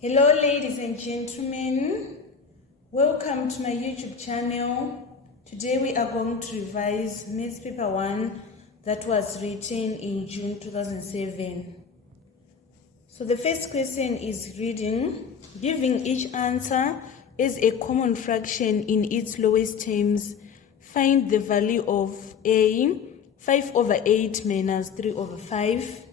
Hello ladies and gentlemen, welcome to my YouTube channel. Today we are going to revise Maths Paper 1 that was written in June 2007. So the first question is reading, giving each answer as a common fraction in its lowest terms, find the value of A, 5 over 8 minus 3 over 5.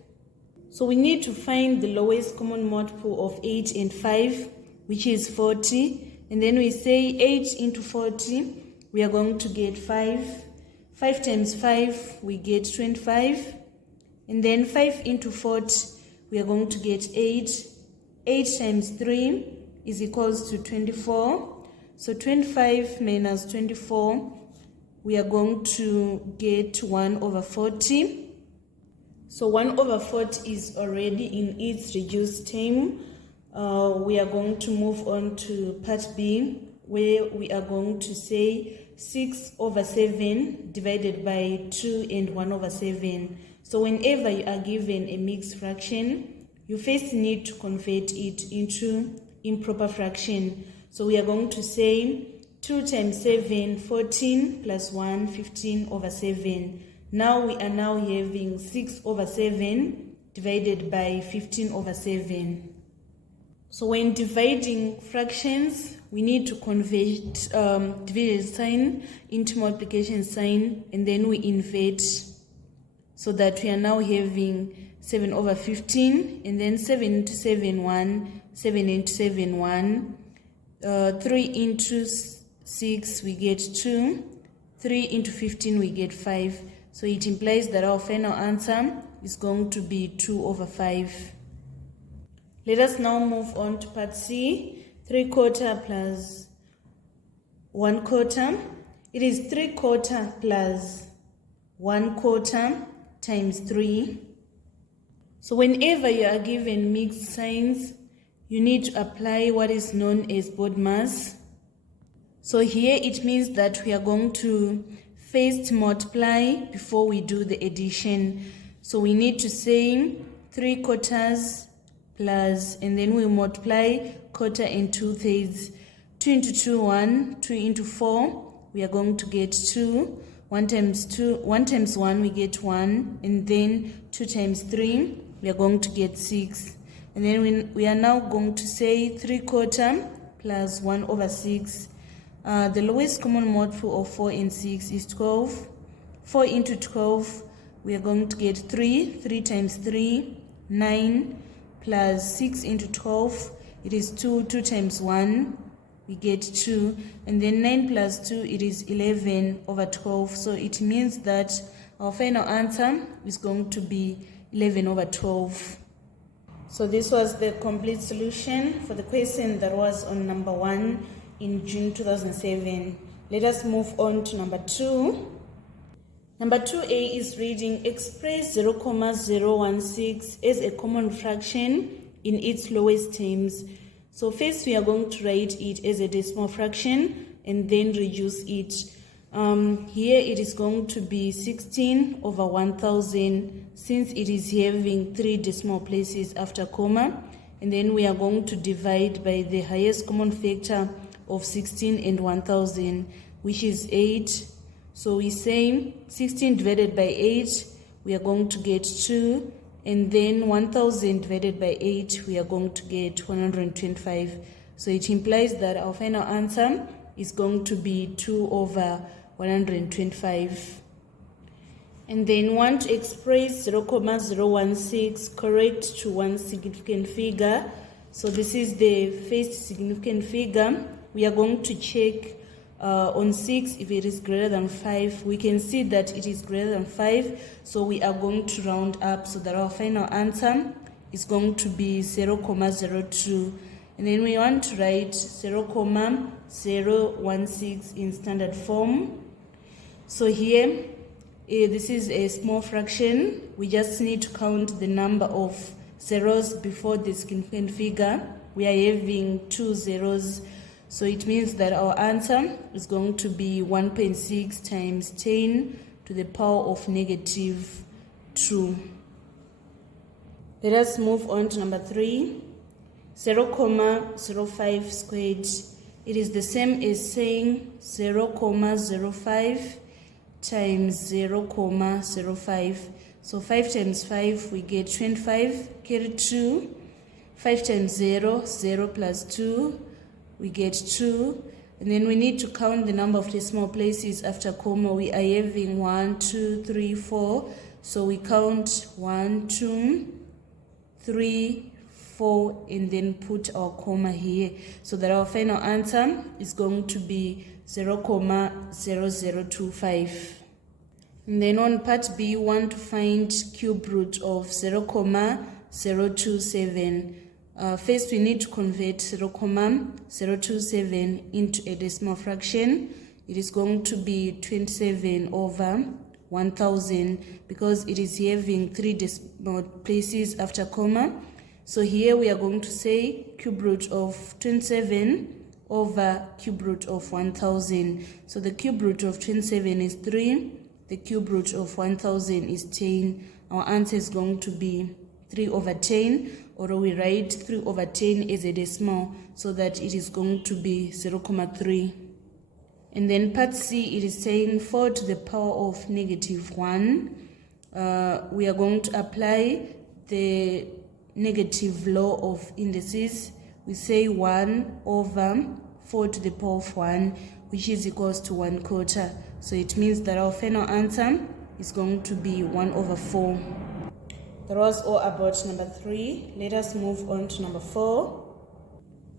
So we need to find the lowest common multiple of 8 and 5, which is 40. And then we say 8 into 40, we are going to get 5. 5 times 5, we get 25. And then 5 into 40, we are going to get 8. 8 times 3 is equals to 24. So 25 minus 24, we are going to get 1 over 40. So 1 over 40 is already in its reduced term. We are going to move on to part B, where we are going to say 6 over 7 divided by 2 and 1 over 7. So whenever you are given a mixed fraction, you first need to convert it into improper fraction. So we are going to say 2 times 7, 14, plus 1, 15 over 7. Now we are now having 6 over 7 divided by 15 over 7. So when dividing fractions, we need to convert division sign into multiplication sign, and then we invert, so that we are now having 7 over 15, and then 7 into 7, 1, 7 into 7, 1, 3 into 6, we get 2, 3 into 15, we get 5. So it implies that our final answer is going to be 2 over 5. Let us now move on to part C, 3/4 plus 1/4. It is 3/4 plus 1/4 times 3. So whenever you are given mixed signs, you need to apply what is known as BODMAS. So here it means that we are going to first multiply before we do the addition. So we need to say 3/4 plus, and then we multiply quarter and 2/3. 2 into 2, 1. 2 into 4, we are going to get 2. 1 times 1, we get 1. And then 2 times 3, we are going to get 6. And then we are now going to say 3/4 plus 1 over 6. The lowest common multiple of 4 and 6 is 12. 4 into 12, we are going to get 3. 3 times 3, 9, plus 6 into 12, it is 2. 2 times 1, we get 2. And then 9 plus 2, it is 11 over 12. So it means that our final answer is going to be 11 over 12. So this was the complete solution for the question that was on number 1 in June 2007. Let us move on to number 2. Number 2A is reading, express 0,016 as a common fraction in its lowest terms. So first we are going to write it as a decimal fraction and then reduce it. Here it is going to be 16 over 1000, since it is having 3 decimal places after comma. And then we are going to divide by the highest common factor of 16 and 1000, which is 8. So we say 16 divided by 8, we are going to get 2, and then 1000 divided by 8, we are going to get 125. So it implies that our final answer is going to be 2 over 125. And then want to express 0,016 correct to one significant figure. So this is the first significant figure. We are going to check on 6 if it is greater than 5. We can see that it is greater than 5, so we are going to round up so that our final answer is going to be 0,02. And then we want to write 0,016 in standard form. So here, this is a small fraction. We just need to count the number of zeros before the significant figure. We are having 2 zeros. So it means that our answer is going to be 1.6 times 10 to the power of negative 2. Let us move on to number 3. 0,05 squared, it is the same as saying 0,05 times 0,05. So 5 times 5, we get 25, carry 2. 5 times 0, 0 plus 2, we get 2. And then we need to count the number of decimal places after comma. We are having 1, 2, 3, 4. So we count 1, 2, 3, 4, and then put our comma here. So that our final answer is going to be 0,0025. And then on part B, you want to find cube root of 0,027. First, we need to convert 0,027 into a decimal fraction. It is going to be 27 over 1000 because it is having 3 decimal places after comma. So here we are going to say cube root of 27 over cube root of 1000. So the cube root of 27 is 3. The cube root of 1000 is 10. Our answer is going to be 3 over 10, or we write 3 over 10 as a decimal, so that it is going to be 0,3. And then part C, it is saying 4 to the power of negative 1. We are going to apply the negative law of indices. We say 1 over 4 to the power of 1, which is equals to 1/4. So it means that our final answer is going to be 1 over 4. That was all about number 3. Let us move on to number 4.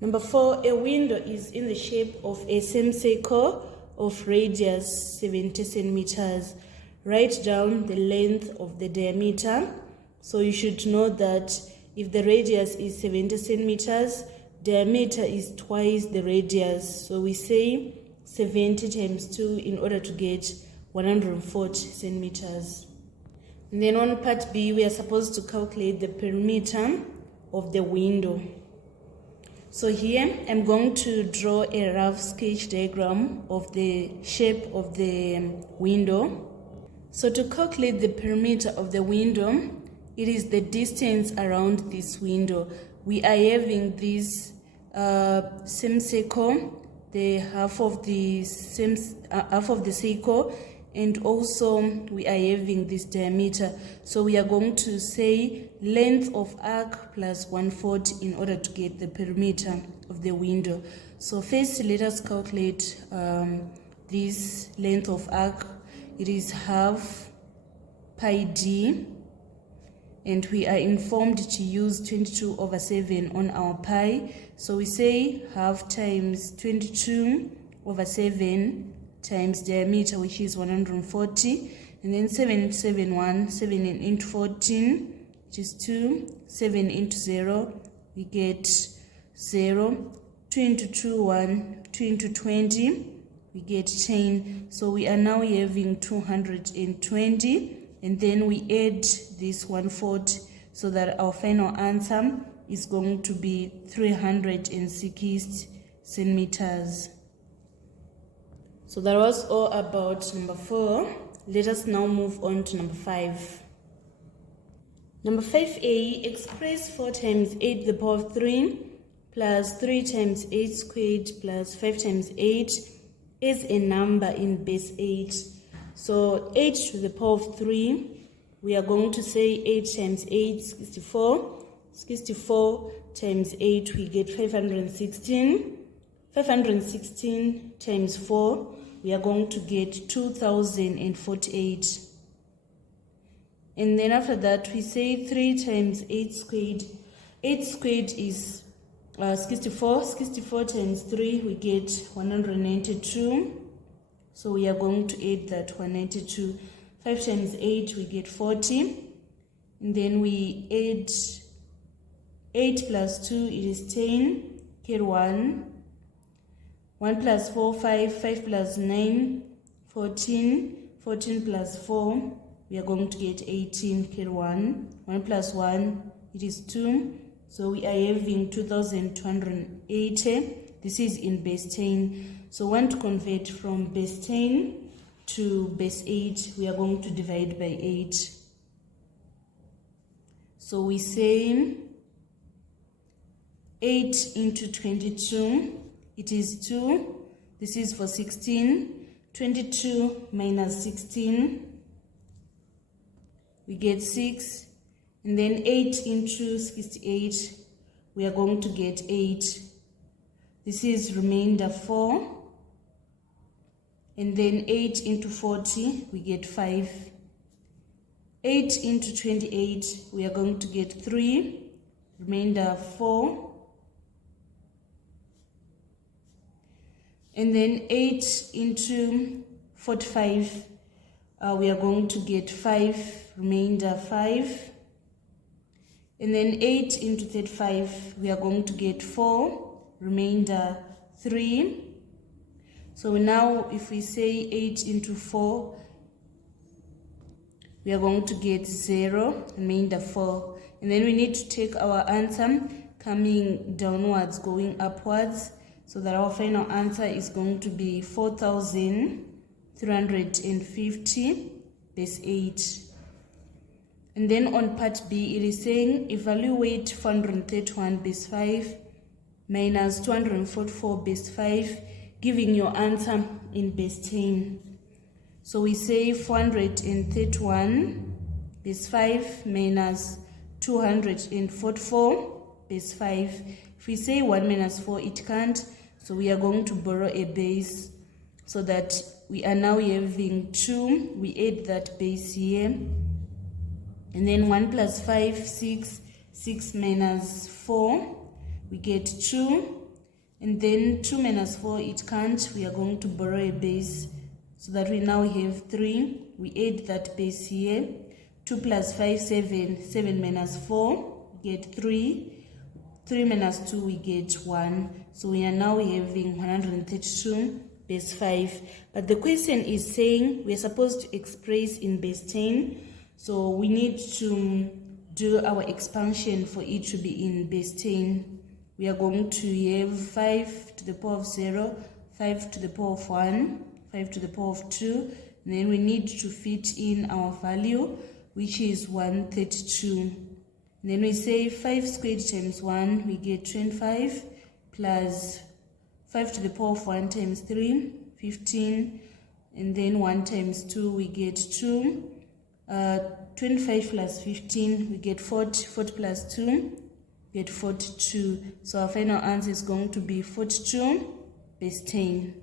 Number 4, a window is in the shape of a semicircle of radius 70 centimeters. Write down the length of the diameter. So you should know that if the radius is 70 centimeters, diameter is twice the radius. So we say 70 times 2 in order to get 140 centimeters. And then on part B, we are supposed to calculate the perimeter of the window. So here, I'm going to draw a rough sketch diagram of the shape of the window. So to calculate the perimeter of the window, it is the distance around this window. We are having this semicircle, the half of the circle, and also we are having this diameter. So we are going to say length of arc plus 1/4 in order to get the perimeter of the window. So first, let us calculate this length of arc. It is half pi d, and we are informed to use 22 over 7 on our pi. So we say half times 22 over 7 times diameter, which is 140, and then 7 into 7, 1, 7 into 14, which is 2, 7 into 0, we get 0, 2 into 2, 1, 2 into 20, we get 10. So we are now having 220, and then we add this 1/4, so that our final answer is going to be 360 centimeters. So that was all about number 4. Let us now move on to number 5. Number 5a, express 4 times 8 to the power of 3 plus 3 times 8 squared plus 5 times 8 is a number in base 8. So 8 to the power of 3, we are going to say 8 times 8, 64. 64 times 8, we get 516. 516 times 4, we are going to get 2048. And then after that, we say 3 times 8 squared. 8 squared is 64. 64 times 3, we get 192. So we are going to add that 192. 5 times 8, we get 40. And then we add 8 plus 2, it is 10. Carry 1. 1 plus 4, 5. 5 plus 9, 14. 14 plus 4, we are going to get 18. Carry 1. 1 plus 1, it is 2. So we are having 2280. This is in base 10. So want to convert from base 10 to base 8, we are going to divide by 8. So we say 8 into 22, it is 2. This is for 16. 22 minus 16, we get 6. And then 8 into 68, we are going to get 8. This is remainder 4. And then 8 into 40, we get 5. 8 into 28, we are going to get 3. Remainder 4. And then 8 into 45, we are going to get 5. Remainder 5. And then 8 into 35, we are going to get 4. Remainder 3. So now if we say 8 into 4, we are going to get 0, remainder 4. And then we need to take our answer coming downwards, going upwards, so that our final answer is going to be 4,350 base 8. And then on part B, it is saying evaluate 431 base 5 minus 244 base 5, giving your answer in base 10. So we say 431 base 5 minus 244 base 5. If we say 1 minus 4, it can't. So we are going to borrow a base so that we are now having 2. We add that base here. And then 1 plus 5, 6. 6 minus 4, we get 2. And then 2 minus 4, it can't. We are going to borrow a base so that we now have 3. We add that base here. 2 plus 5, 7. 7 minus 4, we get 3. 3 minus 2, we get 1. So we are now having 132 base 5. But the question is saying we are supposed to express in base 10. So we need to do our expansion for it to be in base 10. We are going to have 5 to the power of 0, 5 to the power of 1, 5 to the power of 2. And then we need to fit in our value, which is 132. And then we say 5 squared times 1, we get 25, plus 5 to the power of 1 times 3, 15. And then 1 times 2, we get 2. 25 plus 15, we get 40. 40 plus 2, get 42. So our final answer is going to be 42 base 10.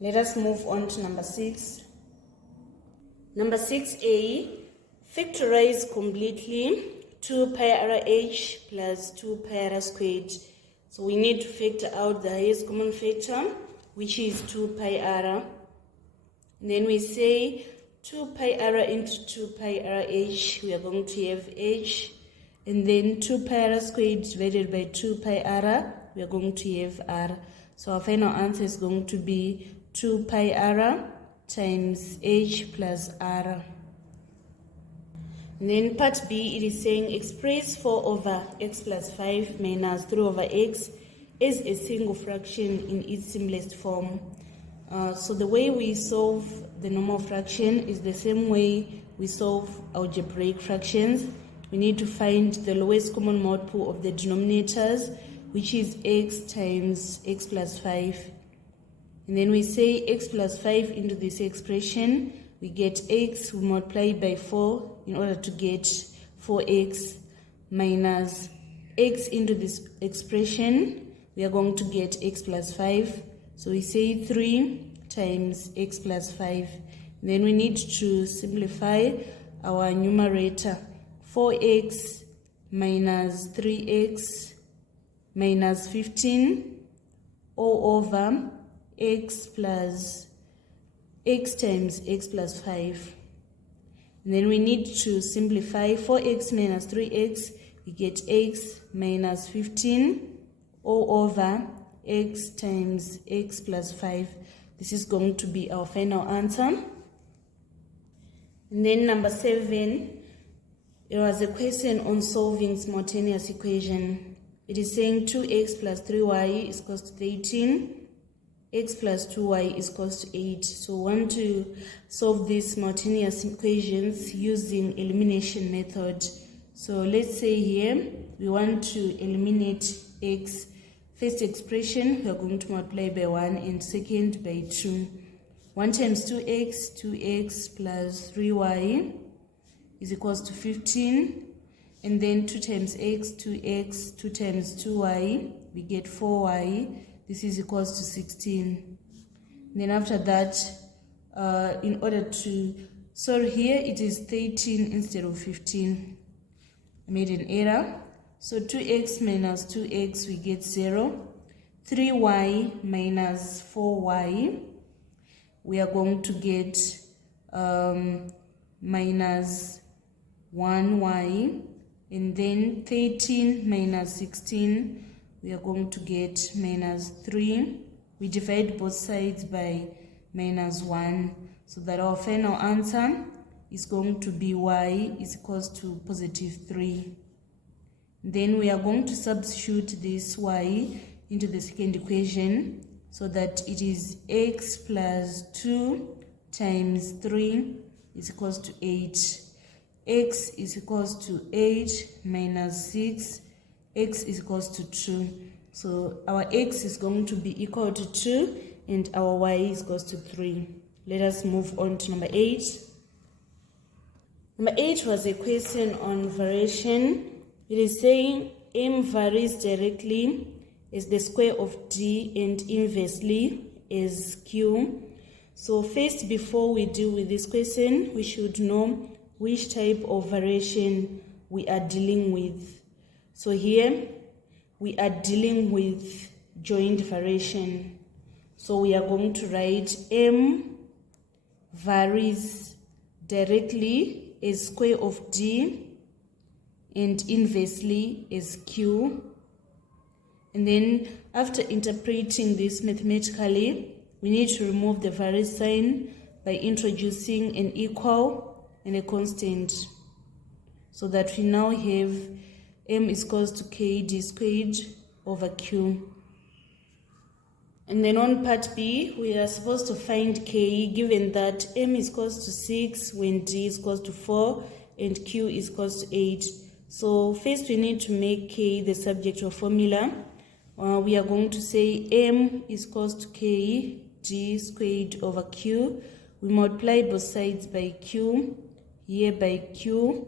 Let us move on to number 6. Number 6a, factorize completely 2 pi r h plus 2 pi r squared. So we need to factor out the highest common factor, which is 2 pi r. And then we say 2 pi r into 2 pi r h, we are going to have h. And then 2 pi r squared divided by 2 pi r, we are going to have r. So our final answer is going to be 2 pi r times h plus r. And then part B, it is saying express 4 over x plus 5 minus 3 over x as a single fraction in its simplest form. So the way we solve the normal fraction is the same way we solve algebraic fractions. We need to find the lowest common multiple of the denominators, which is x times x plus 5. And then we say x plus 5 into this expression, we get x, we multiply by 4 in order to get 4x minus x into this expression, we are going to get x plus 5. So we say 3 times x plus 5. And then we need to simplify our numerator. 4x minus 3x minus 15 all over x plus x times x plus 5. And then we need to simplify 4x minus 3x, we get x minus 15 all over x times x plus 5. This is going to be our final answer. And then number 7, there was a question on solving simultaneous equation. It is saying 2x plus 3y is equal to 13, x plus 2y is equal to 8. So we want to solve these simultaneous equations using elimination method. So let's say here we want to eliminate x. First expression, we are going to multiply by 1 and second by 2. 1 times 2x, 2x plus 3y is equals to 15. And then 2 times x, 2x, 2 times 2y, we get 4y. This is equals to 16. And then after that, in order to, sorry, here it is 13 instead of 15. I made an error. So 2x minus 2x, we get 0. 3y minus 4y, we are going to get minus 1y. And then 13 minus 16, we are going to get minus 3. We divide both sides by minus 1, so that our final answer is going to be y is equals to positive 3. Then we are going to substitute this y into the second equation, so that it is x plus 2 times 3 is equals to 8. X is equals to 8 minus 6, x is equals to 2. So our x is going to be equal to 2 and our y is equals to 3. Let us move on to number 8. Number 8 was a question on variation. It is saying m varies directly as the square of d and inversely as q. So first, before we deal with this question, we should know which type of variation we are dealing with. So here we are dealing with joint variation. So we are going to write m varies directly as square of d and inversely as q. And then after interpreting this mathematically, we need to remove the varies sign by introducing an equal and a constant, so that we now have m is equals to k d squared over q. And then on part B, we are supposed to find k, given that m is equals to 6 when d is equals to 4 and q is equals to 8. So first we need to make k the subject of formula. We are going to say m is equals to k d squared over q. We multiply both sides by q, here by q,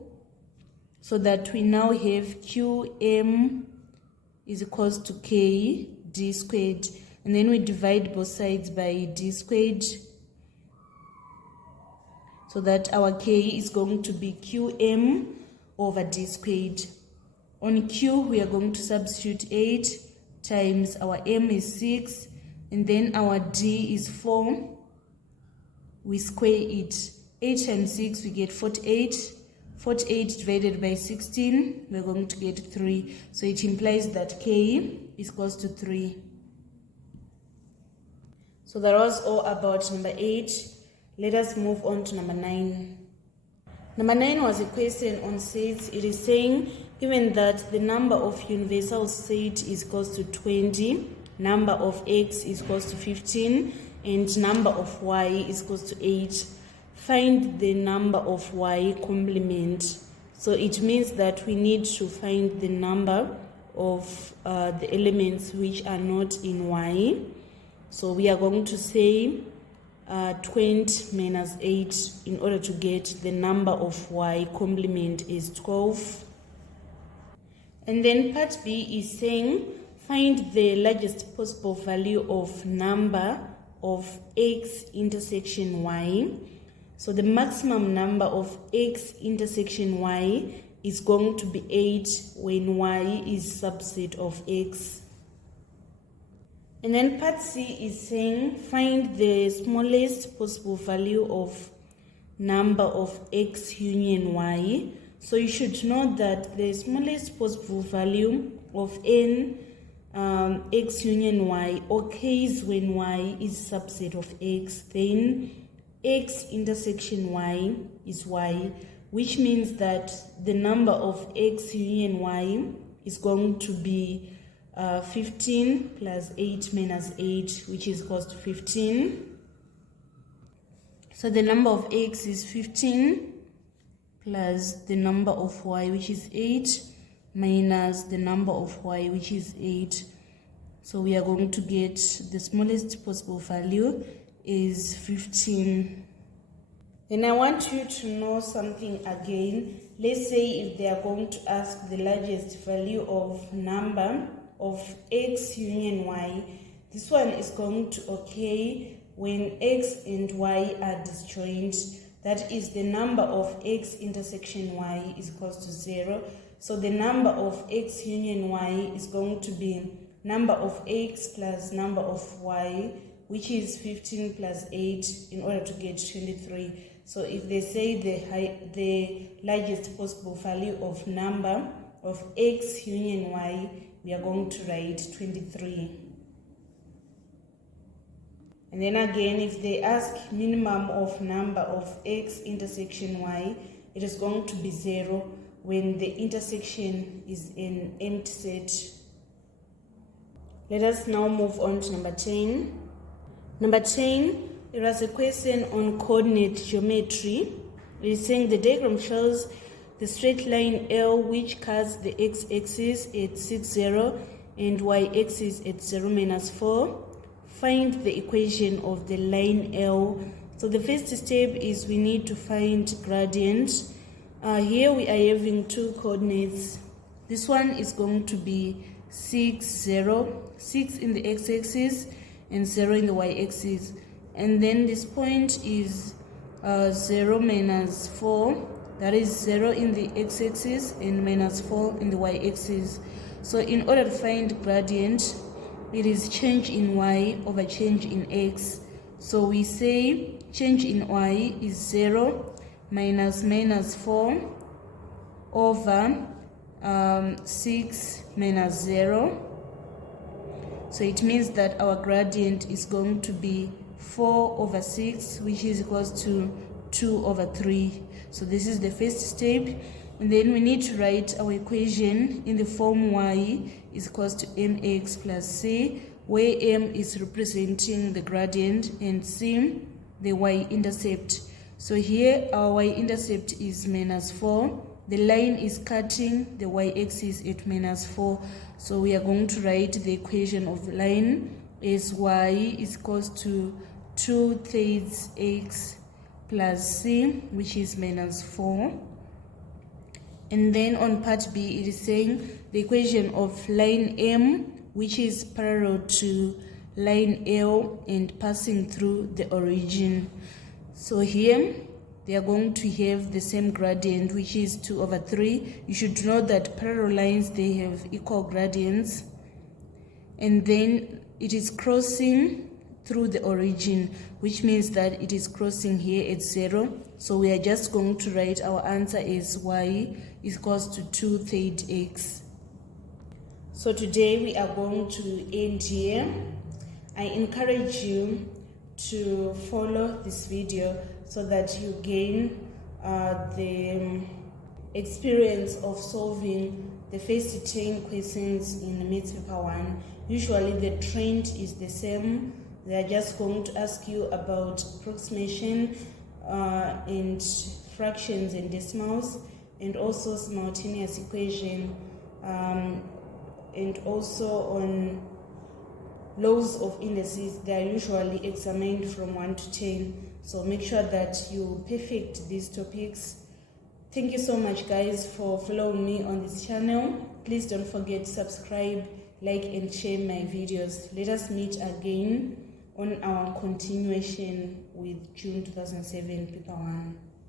so that we now have qm is equals to k d squared, and then we divide both sides by d squared, so that our k is going to be qm over d squared. On q, we are going to substitute 8 times our m is 6, and then our d is 4. We square it. 8 times 6, we get 48. 48 divided by 16, we're going to get 3. So it implies that k is equals to 3. So that was all about number 8. Let us move on to number 9. Number 9 was a question on sets. It is saying, given that the number of universal sets is equals to 20, number of x is equals to 15, and number of y is equals to 8. Find the number of y complement. So it means that we need to find the number of the elements which are not in y. So we are going to say 20 minus 8 in order to get the number of y complement is 12. And then part B is saying, find the largest possible value of number of x intersection y. So the maximum number of x intersection y is going to be 8 when y is subset of x. And then part C is saying, find the smallest possible value of number of x union y. So you should know that the smallest possible value of n x union y occurs when y is subset of x. Then x intersection y is y, which means that the number of x union y is going to be 15 plus 8 minus 8, which is equals to 15. So the number of x is 15 plus the number of y, which is 8, minus the number of y, which is 8. So we are going to get the smallest possible value is 15. Then I want you to know something again. Let's say if they are going to ask the largest value of number of x union y, this one is going to occur when x and y are disjoint. That is, the number of x intersection y is equals to 0. So the number of x union y is going to be number of x plus number of y, which is 15 plus 8 in order to get 23. So if they say the largest possible value of number of x union y, we are going to write 23. And then again, if they ask minimum of number of x intersection y, it is going to be 0 when the intersection is an empty set. Let us now move on to number 10. Number 10, there was a question on coordinate geometry. It is saying the diagram shows the straight line L which cuts the x-axis at 6, 0 and y-axis at 0, -4. Find the equation of the line L. So the first step is we need to find gradient. Here we are having two coordinates. This one is going to be 6, 0, 6 in the x-axis and 0 in the y-axis. And then this point is 0 minus 4. That is 0 in the x-axis and -4 in the y-axis. So in order to find gradient, it is change in y over change in x. So we say change in y is 0 minus -4 over 6 minus 0. So it means that our gradient is going to be 4 over 6, which is equals to 2 over 3. So this is the first step. And then we need to write our equation in the form y is equals to mx plus c, where m is representing the gradient and c the y-intercept. So here our y-intercept is -4. The line is cutting the y-axis at -4. So we are going to write the equation of the line as y is equals to 2/3 x plus c, which is -4. And then on part B, it is saying the equation of line M, which is parallel to line L and passing through the origin. So here, they are going to have the same gradient, which is 2 over 3. You should know that parallel lines, they have equal gradients. And then it is crossing through the origin, which means that it is crossing here at 0. So we are just going to write our answer as y is equals to 2/3 x. So today we are going to end here. I encourage you to follow this video so that you gain the experience of solving the first 10 questions in Maths Paper 1. Usually the trend is the same. They are just going to ask you about approximation and fractions and decimals, and also simultaneous equation, and also on laws of indices. They are usually examined from 1 to 10. So make sure that you perfect these topics. Thank you so much, guys, for following me on this channel. Please don't forget to subscribe, like, and share my videos. Let us meet again on our continuation with June 2007 Paper 1.